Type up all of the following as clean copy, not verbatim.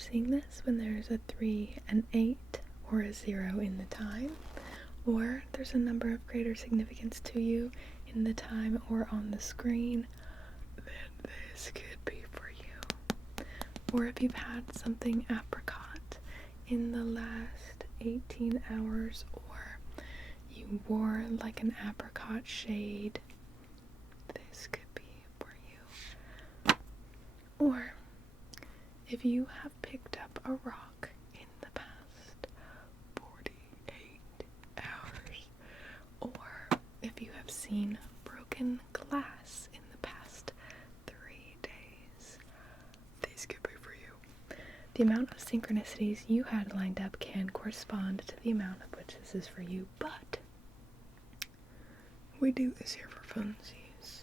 seeing this when there's a 3, an 8, or a 0 in the time, or there's a number of greater significance to you in the time or on the screen, then this could be for you. Or if you've had something apricot in the last 18 hours, or you wore like an apricot shade, this could be for you. Or if you have picked up a rock in the past 48 hours, or if you have seen broken glass in the past 3 days, these could be for you. The amount of synchronicities you had lined up can correspond to the amount of which this is for you, but we do this here for funsies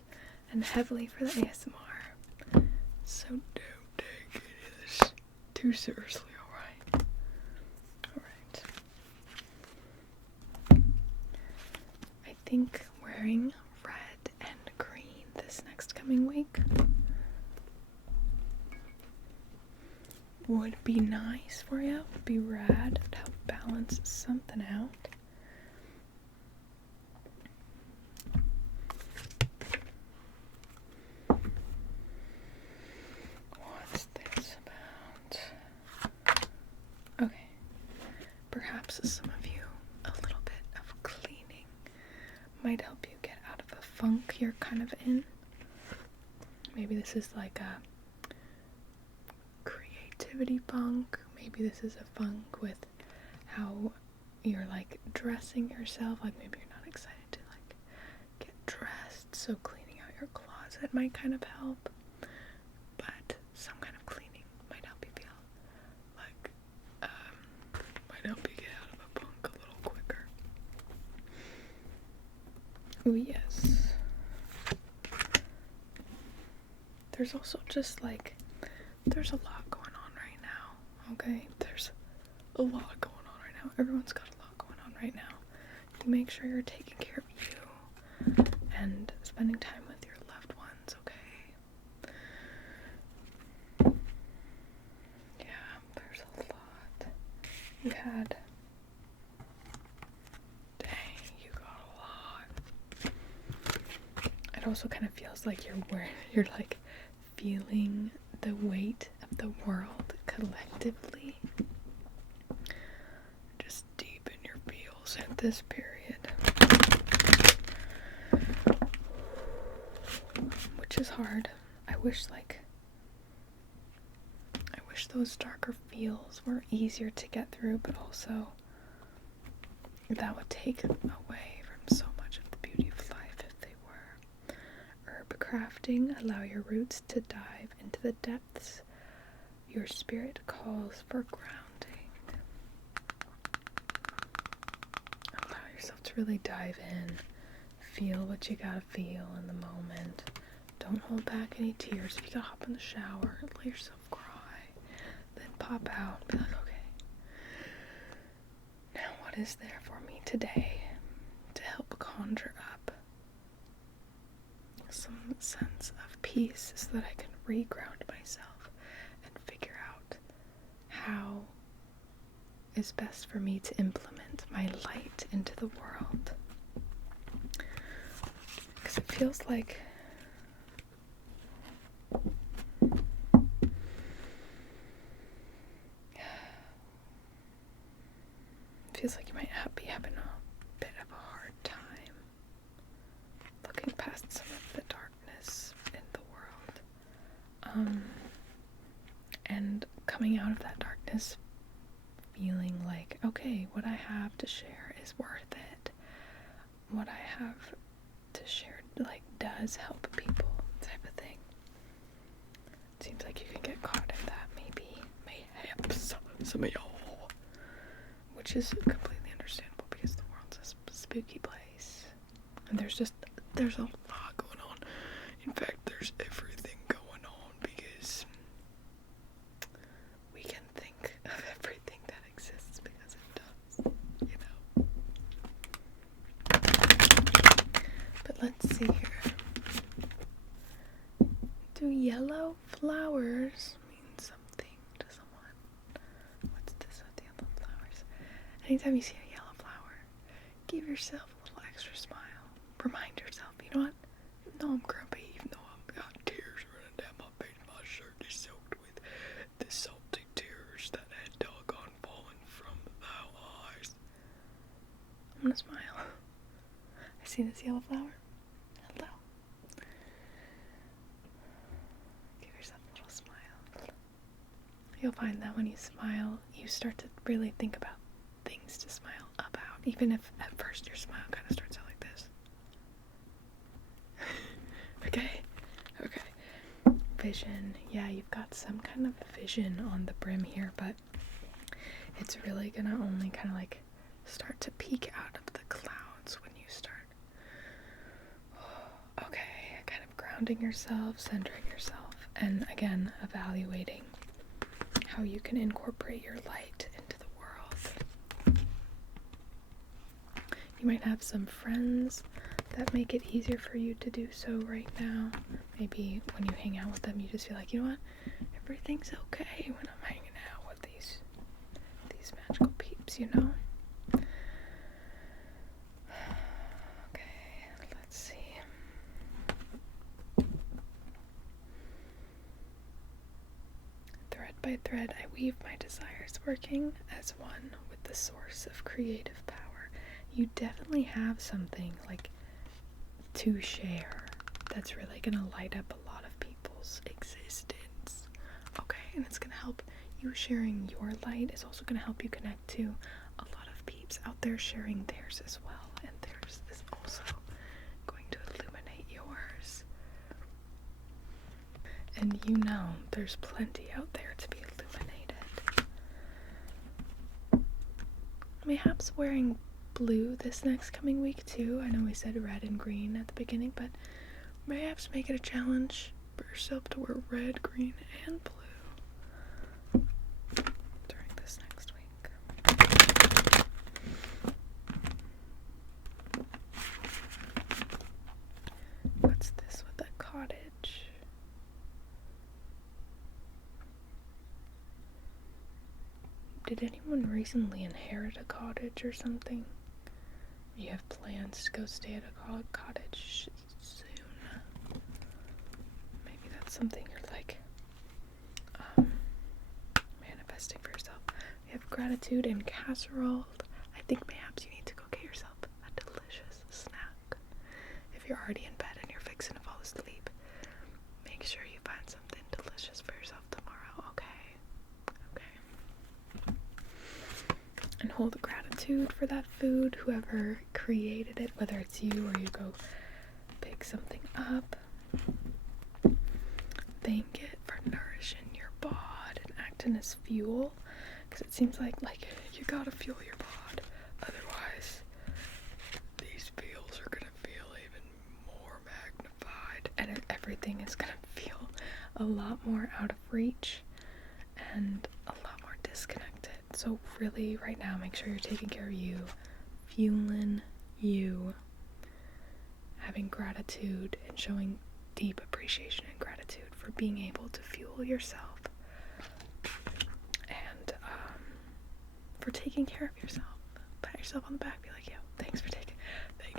and heavily for the ASMR, so don't take this too seriously, alright? Alright. I think wearing red and green this next coming week would be nice for you, would be rad, to help balance something out. What's this about? Okay, perhaps some of you, a little bit of cleaning might help you get out of a funk you're kind of in. Maybe this is like a creativity funk. Maybe this is a funk with how you're like dressing yourself. Like maybe you're not excited to like get dressed, so cleaning out your closet might kind of help. But some kind of cleaning might help you feel like might help you get out of a funk a little quicker. Oh yes. There's also just like, there's a lot going on right now, okay? There's a lot going on right now. Everyone's got a lot going on right now. You make sure you're taking care of you and spending time with your loved ones, okay? Yeah, there's a lot. You had, dang, you got a lot. It also kind of feels like you're like feeling the weight of the world collectively, just deep in your feels at this period, which is hard. I wish those darker feels were easier to get through, but also that would take away from so much of the beauty of life if they were. Herb crafting, allow your roots to dive into the depths. Your spirit calls for grounding. Allow yourself to really dive in. Feel what you gotta feel in the moment. Don't hold back any tears. If you gotta hop in the shower, let yourself cry. Then pop out and be like, okay, now what is there for me today to help conjure up some sense of peace so that I can reground myself and figure out how is best for me to implement my light into the world. Because it feels like you might be having a bit of a hard time looking past some of the darkness in the world. And coming out of that darkness feeling like, okay, what I have to share is worth it. What I have to share, like, does help people, type of thing. It seems like you can get caught in that, mayhaps some of y'all, which is completely understandable because the world's a spooky place, and there's a lot going on. In fact, there's everything going on because we can think of everything that exists because it does, you know. But let's see here. Do yellow flowers mean something to someone? Anytime you see a yellow flower, give yourself a little extra smile. Remind yourself, you know what? Even though I'm grumpy, even though I've got tears running down my face, my shirt is soaked with the salty tears that had doggone fallen from thou eyes. I'm gonna smile. I see this yellow flower. Hello. Give yourself a little smile. You'll find that when you smile, you start to really think about things to smile about, even if at first your smile kind of starts out like this. Okay. Vision. Yeah, you've got some kind of vision on the brim here, but it's really gonna only kind of like start to peek out of the clouds when you start. Okay, kind of grounding yourself, centering yourself, and again, evaluating how you can incorporate your light into the world. You might have some friends that make it easier for you to do so right now. Maybe when you hang out with them, you just feel like, you know what, everything's okay when I'm hanging out with these magical peeps, you know? Okay, let's see. Thread by thread, I weave my desires, working as one with the source of creative power. You definitely have something like to share that's really gonna light up a lot of people's existence. Okay, and it's gonna help you. Sharing your light is also gonna help you connect to a lot of peeps out there sharing theirs as well, and theirs is also going to illuminate yours. And you know there's plenty out there to be illuminated. Mayhaps wearing blue this next coming week too. I know we said red and green at the beginning, but perhaps make it a challenge for yourself to wear red, green, and blue during this next week. What's this with a cottage? Did anyone recently inherit a cottage or something? You have plans to go stay at a cottage soon. Maybe that's something you're like manifesting for yourself. You have gratitude and casserole. I think perhaps you need to go get yourself a delicious snack. If you're already in bed and you're fixing to fall asleep, make sure you find something delicious for yourself tomorrow, okay? And hold gratitude for that food, whoever created it, whether it's you or you go pick something up. Thank it for nourishing your bod and acting as fuel, because it seems like you gotta fuel your bod, otherwise these feels are gonna feel even more magnified, and everything is gonna feel a lot more out of reach and a lot more disconnected. So really, right now, make sure you're taking care of you, fueling you, having gratitude, and showing deep appreciation and gratitude for being able to fuel yourself, and for taking care of yourself. Pat yourself on the back, be like, yo, thank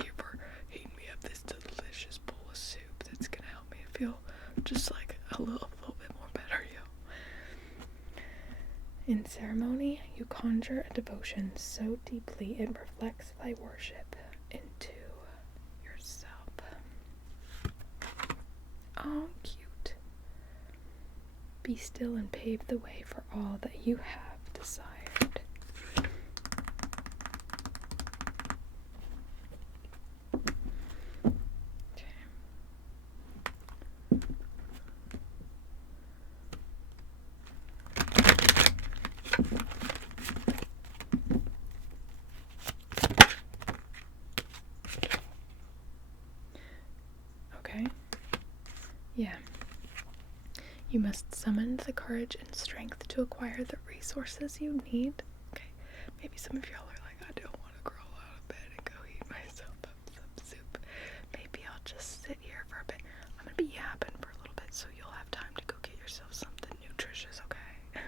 you for heating me up this delicious bowl of soup that's gonna help me feel just like a little bit more better, yo. In ceremony, you conjure a devotion so deeply it reflects thy worship into yourself. Oh, cute. Be still and pave the way for all that you have desired. Okay. Yeah. You must summon the courage and strength to acquire the resources you need. Okay. Maybe some of y'all are like, I don't want to crawl out of bed and go eat myself up some soup. Maybe I'll just sit here for a bit. I'm gonna be yapping for a little bit so you'll have time to go get yourself something nutritious, okay?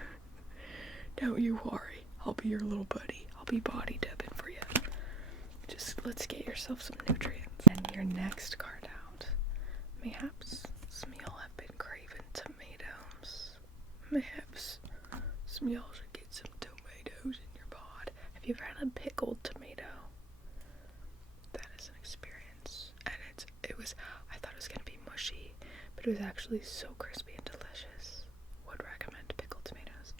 Don't you worry. I'll be your little buddy. I'll be body dipping for you. Just let's get yourself some nutrients. And your next card out. Mayhaps some of y'all have been craving tomatoes. Mayhaps some of y'all should get some tomatoes in your bod. Have you ever had a pickled tomato? That is an experience. And I thought it was gonna be mushy, but it was actually so crispy and delicious. Would recommend pickled tomatoes.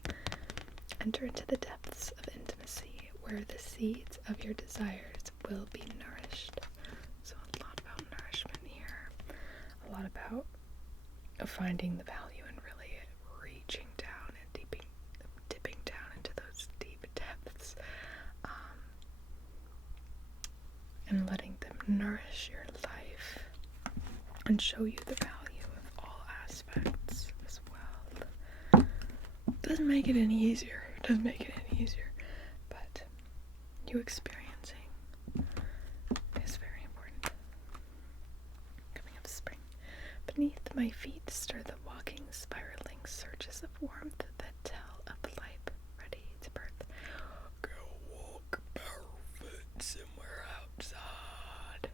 Enter into the depths of intimacy where the seeds of your desires will be nourished. So a lot about nourishment here. A lot about finding the value and really reaching down and dipping down into those deep depths, and letting them nourish your life and show you the value of all aspects as well. Doesn't make it any easier. But you experiencing is very important. Coming up spring. Beneath my feet stir the walking, spiraling surges of warmth that tell of life ready to birth. Go walk barefoot somewhere outside.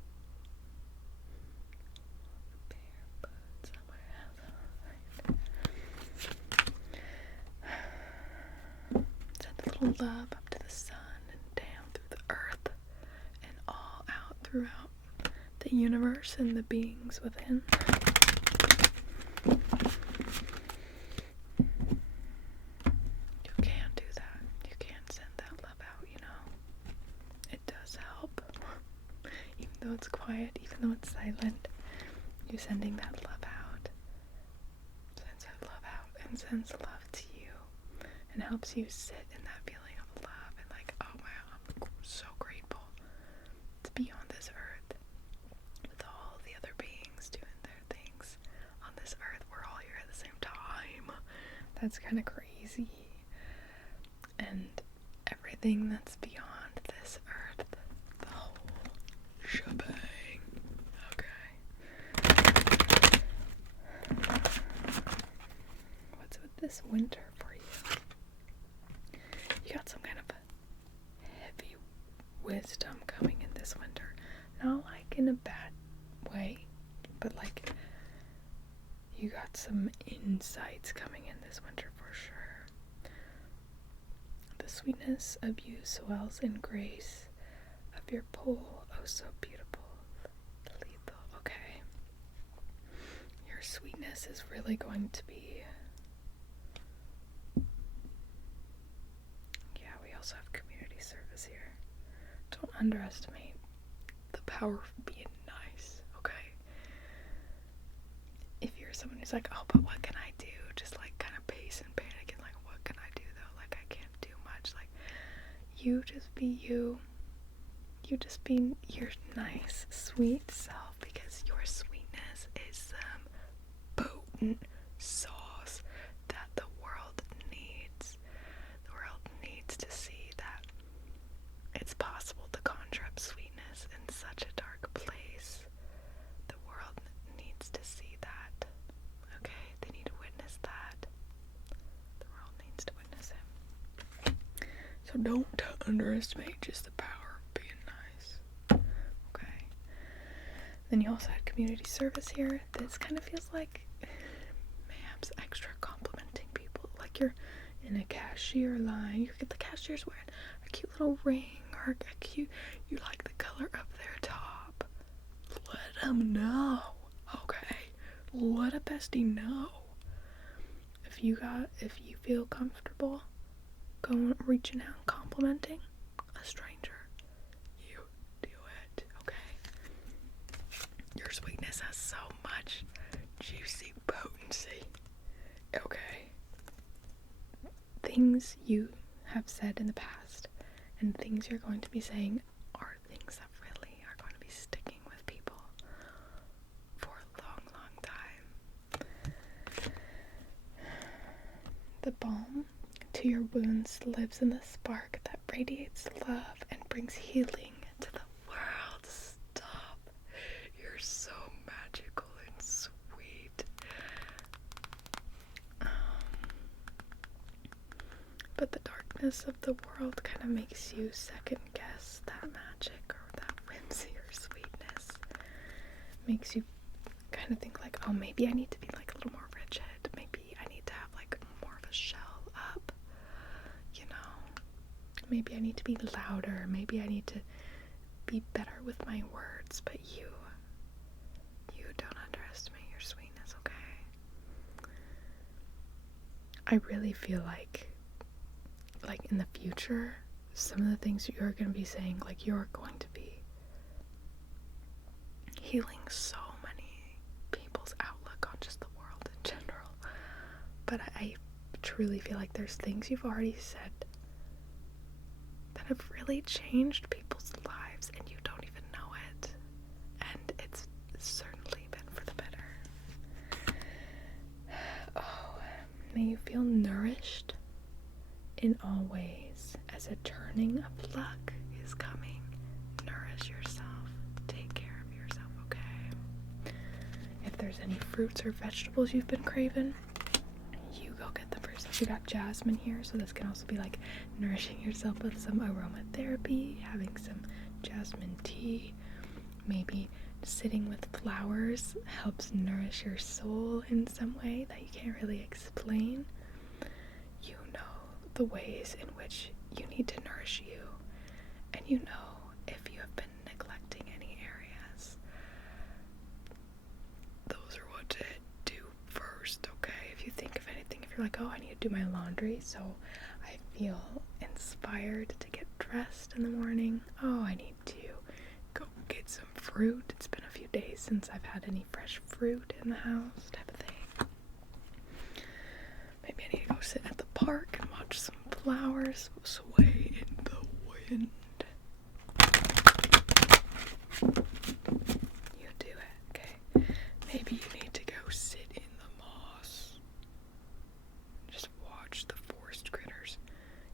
Barefoot somewhere outside. Send a little love up to the sun and down through the earth and all out throughout the universe and the beings within. You can do that. You can send that love out, you know. It does help. Even though it's quiet, even though it's silent, you sending that love out sends that love out and sends love to you and helps you sit in that feeling of love and like, oh my, I'm so grateful to be on this earth with all the other beings doing their things on this earth. We're all here at the same time. That's kind of crazy. And everything that's beyond this earth, the whole shebang. Okay. What's with this winter for you? You got some kind of heavy wisdom coming in this winter. Not like in a bad way, but like you got some insights coming in this winter for sure. The sweetness of you swells in grace of your pull, oh so beautiful, lethal. Okay. Your sweetness is really going to be, yeah, we also have community service here. Don't underestimate the power of being nice, okay? If you're someone who's like, oh, but what can I do? Just like kind of pace and panic and like, what can I do though? Like, I can't do much. Like, you just be you. You just be your nice, sweet self, because your sweetness is some potent sauce that the world needs. The world needs to see that it's possible to conjure up sweetness in such a dark place. The world needs to see that. Okay? They need to witness that. The world needs to witness it. So don't underestimate just the power of being nice. Okay? Then you also had community service here. This kind of feels like mayhaps extra complimenting people. Like you're in a cashier line. You get the cashier's wearing a cute little ring or a cute, you like the color of their top. Let them know. Okay? Let a bestie know. If you feel comfortable going reaching out and complimenting a stranger, you do it, okay? Your sweetness has so much juicy potency. Okay? Things you have said in the past and things you're going to be saying are things that really are going to be sticking with people for a long, long time. The balm to your wounds lives in the spark that radiates love and brings healing to the world. Stop. You're so magical and sweet. But the dark sweetness of the world kind of makes you second guess that magic or that whimsy or sweetness. Makes you kind of think like, oh, maybe I need to be like a little more rigid. Maybe I need to have like more of a shell up, you know. Maybe I need to be louder. Maybe I need to be better with my words. But you don't underestimate your sweetness, okay? I really feel like in the future, some of the things you're going to be saying, like, you're going to be healing so many people's outlook on just the world in general. But I truly feel like there's things you've already said that have really changed people's lives and you don't even know it. And it's certainly been for the better. Oh, may you feel nourished in all ways as a turning of luck is coming. Nourish yourself. Take care of yourself, okay? If there's any fruits or vegetables you've been craving, you go get them first. We got jasmine here, so this can also be like nourishing yourself with some aromatherapy, having some jasmine tea. Maybe sitting with flowers helps nourish your soul in some way that you can't really explain. You know the ways in which you need to nourish you, and you know if you have been neglecting any areas. Those are what to do first, okay? If you think of anything, if you're like, oh, I need to do my laundry, so I feel inspired to get dressed in the morning. Oh, I need to go get some fruit. It's been a few days since I've had any fresh fruit in the house, type of thing. Maybe I need to go sit at the park and watch some flowers sway in the wind. You do it, okay? Maybe you need to go sit in the moss. Just watch the forest critters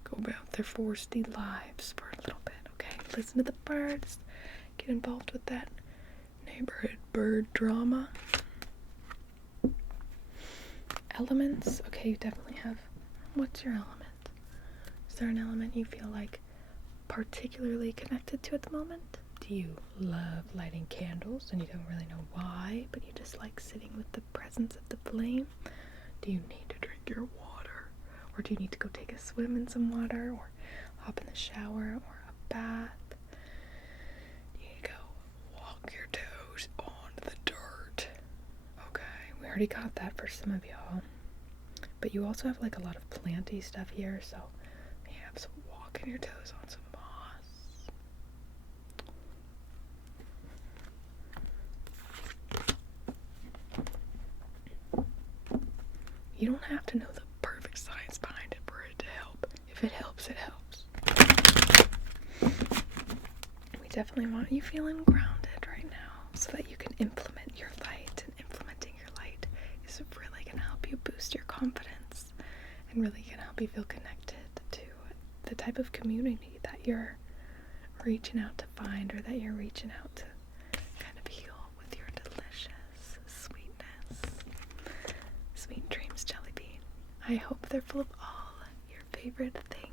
go about their foresty lives for a little bit, okay? Listen to the birds. Get involved with that neighborhood bird drama. Elements. Okay, you definitely have. What's your element? Is there an element you feel like particularly connected to at the moment? Do you love lighting candles and you don't really know why, but you just like sitting with the presence of the flame? Do you need to drink your water? Or do you need to go take a swim in some water, or hop in the shower, or a bath? You need to go walk your toes on the dirt. Okay, we already got that for some of y'all. But you also have like a lot of planty stuff here, so you have some walking your toes on some moss. You don't have to know the perfect science behind it for it to help. If it helps, it helps. We definitely want you feeling grounded right now so that you can implement your light. And implementing your light is really going to help you boost your confidence and really going to help you feel connected to the type of community that you're reaching out to find, or that you're reaching out to kind of heal with your delicious sweetness. Sweet dreams, Jelly Bean. I hope they're full of all your favorite things.